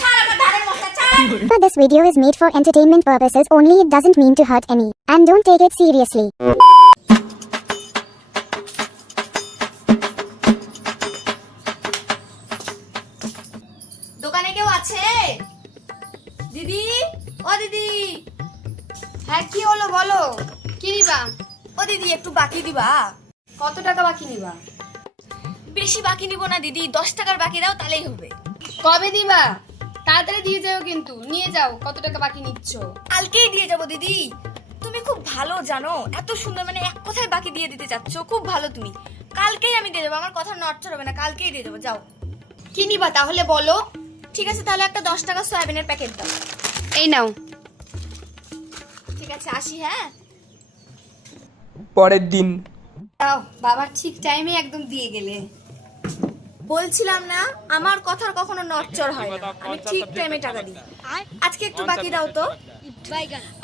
ছাড় But this video is made for entertainment purposes only. It doesn't mean to hurt any. And don't take it seriously. দোকানে কেউ আছে দিদি ও দিদি হ্যাঁ কি হলো বলো কি নিবা ও দিদি একটু বাকি দিবা কত টাকা বাকি নিবা বেশি বাকি নিব না দিদি। দশ টাকার বাকি দাও তাহলেই হবে। কবে দিবা? তাড়াতাড়ি দিয়ে যাও কিন্তু। নিয়ে যাও কত টাকা বাকি নিচ্ছ? কালকেই দিয়ে যাব দিদি। তুমি খুব ভালো জানো এত সুন্দর মানে এক কথায় বাকি দিয়ে দিতে চাচ্ছ খুব ভালো তুমি। কালকেই আমি দিয়ে দেবো আমার কথা নড়চড় হবে না কালকেই দিয়ে দেবো যাও। কি নিবা তাহলে বলো? ঠিক আছে তাহলে একটা দশ টাকা সয়াবিনের প্যাকেট দাও। এই নাও। ঠিক আছে আসি হ্যাঁ? পরের দিন। দাও বাবার ঠিক টাইমে একদম দিয়ে গেলে। বলছিলাম না আমার কথার কখনো নড়চড় হয় না। আমি ঠিক টাইমে টাকা দিই। আজকে একটু বাকি দাও তো।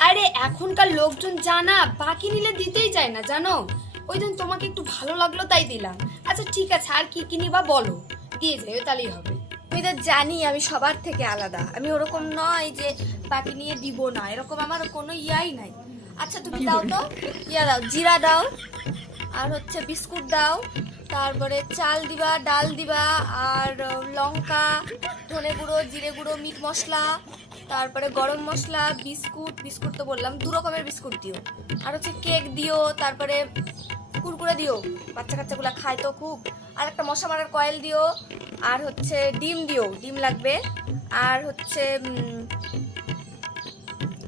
আরে এখনকার লোকজন জানা বাকি নিলে দিতেই চায় না জানো? ওই দিন তোমাকে একটু ভালো লাগল তাই দিলাম। আচ্ছা ঠিক আছে আর কি কি নিবা বলো? দিয়ে যাবে তাহলেই হবে। আমি তো জানি আমি সবার থেকে আলাদা। আমি ওরকম নয় যে বাকি নিয়ে দিব না। এরকম আমার কোনো ইয়াই নাই। আচ্ছা তুমি দাও তো। ইয়া দাও জিরা দাও। আর হচ্ছে বিস্কুট দাও। তারপরে চাল দিবা, ডাল দিবা, আর লঙ্কা, ধনে গুঁড়ো, জিরে গুঁড়ো, মিট মশলা, তারপরে গরম মশলা, বিস্কুট বিস্কুট তো বললাম, দু রকমের বিস্কুট দিও। আর হচ্ছে কেক দিও, তারপরে কুরকুরে দিও, বাচ্চা কাচ্চাগুলো খায় তো খুব। আর একটা মশা মারার কয়েল দিও, আর হচ্ছে ডিম দিও, ডিম লাগবে। আর হচ্ছে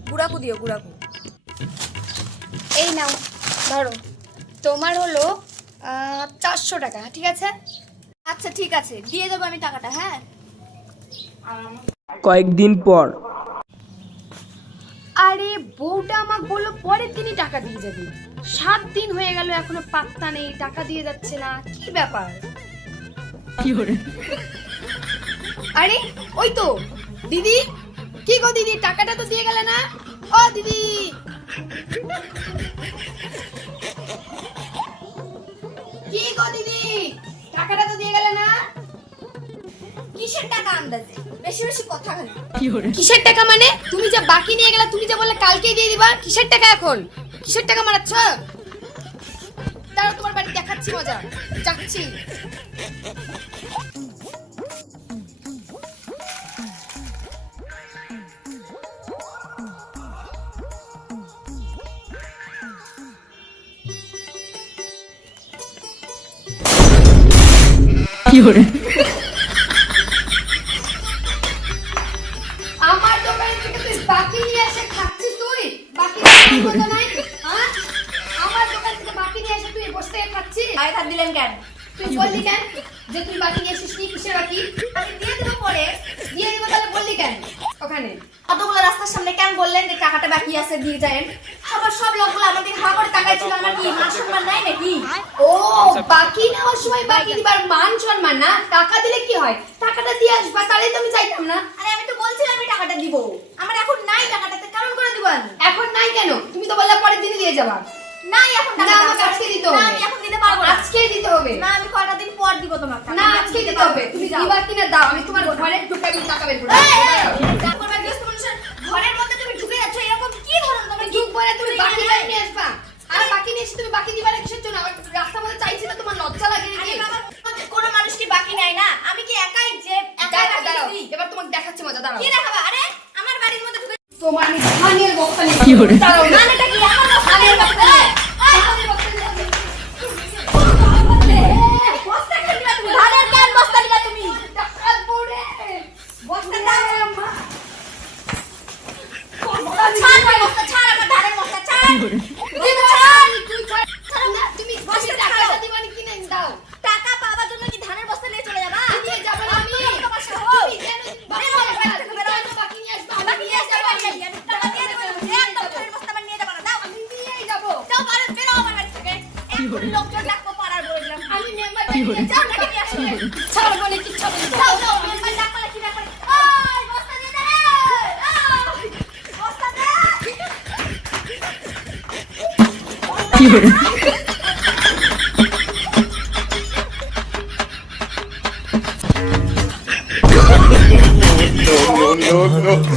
গুড়াকু দিও, গুড়াকু। এই নাও, ধরো। তোমার হলো চারশো টাকা ঠিক আছে? আচ্ছা ঠিক আছে দিয়ে দেবো আমি টাকাটা হ্যাঁ? কয়েকদিন পর। আরে বউটা আমাকে বলল পরের দিনই টাকা দিয়ে যাবে। সাত দিন হয়ে গেল এখনও পাত্তা নেই টাকা দিয়ে যাচ্ছে না কি ব্যাপার? আরে ওই তো দিদি কি গো দিদি টাকাটা তো দিয়ে গেলে না? ও দিদি! গো দিদি। টাকাটা তো দিয়ে গেলে না। কিসের টাকা আন্দাজে? বেশি বেশি কথা খালি কিসের টাকা মানে? তুমি যে বাকি নিয়ে গেলে তুমি যে বললে কালকেই দিয়ে দিবা? কিসের টাকা এখন? কিসের টাকা মারাচ্ছ? তারা তোমার বাড়ি দেখাচ্ছি মজা। যাচ্ছি। আমার দোকান থেকে তুই বাকি নিয়ে এসে খাচ্ছিস তুই? বাকি নিয়ে কথা নাই? হ্যাঁ? আমার দোকান থেকে বাকি নিয়ে এসে তুই বসে থেকে খাচ্ছিস? আয় হাত দিলেন কেন? তুই বললি কেন যে তুই বাকি নিয়ে এসেছিস নি? কিসের বাকি? আমি দিয়ে দেবো পরে। দিয়ে দিব তাহলে বললি কেন? ওখানে। অতগুলো রাস্তার সামনে কেন বললেন যে টাকাটা বাকি আছে দিয়ে যায়েন? সবার সব লোকগুলো আমাদের হাঁ করে টাকায় ছিল আমার কি মান সম্মান নাই নাকি? ও বাকি নেওয়ার সময় বাকি দিবার মান সম্মান না? টাকা দিলে কি হয়? টাকাটা দিয়ে আসবা তাহলে তো আমি চাইতাম না। আরে আমি তো বলছিলাম আমি টাকাটা দিব। আমার এখন নাই টাকাটাতে কেমন করে দিব আমি? এখন নাই কেন? তুমি তো বললে পরের দিনই দিয়ে যাবা। নাই এখন না আমাকে আজকে দিতে হবে আমি এখন দিতে পারব না। আজকেই দিতে হবে। না আমি কয়টা দিন পর দিব তোমার না আজকে দিতে হবে। তুমি। দিবার কিনা দাও আমি তোমার ঘরে ঢুকে টাকা বের করে দেবো। ঘরের মধ্যে তুমি ঢুকে যাচ্ছ এরকম কি ঢুক পরে তুমি বাকি টাই নিয়ে আসবা। আর বাকি নিয়ে এসে তুমি বাকি দিবার কিসের জন্য? আমার রাস্তা মধ্যে চাইছি না তোমার লজ্জা লাগে নাকি? কোনো মানুষ কি বাকি নাই না? আমি কি একাই যে একাই দাঁড়াও বাকি এবার তোমাকে দেখাচ্ছি মজা দাঁড়াও। কি দেখাবা? আরে আমার বাড়ির মধ্যে তোমার আমি ধানের বক্তা নিয়ে দাঁড়াও না এটা কি আমার বাড়ি থেকে। এখন লোকজন ডাকবো পাড়ার বলে দিলাম। আমি মেম্বার নিয়ে যাও, ডেকে নিয়ে আসো। ছাড় বলে কিচ্ছু হবে যাও, যাও, মেম্বার no, no, no.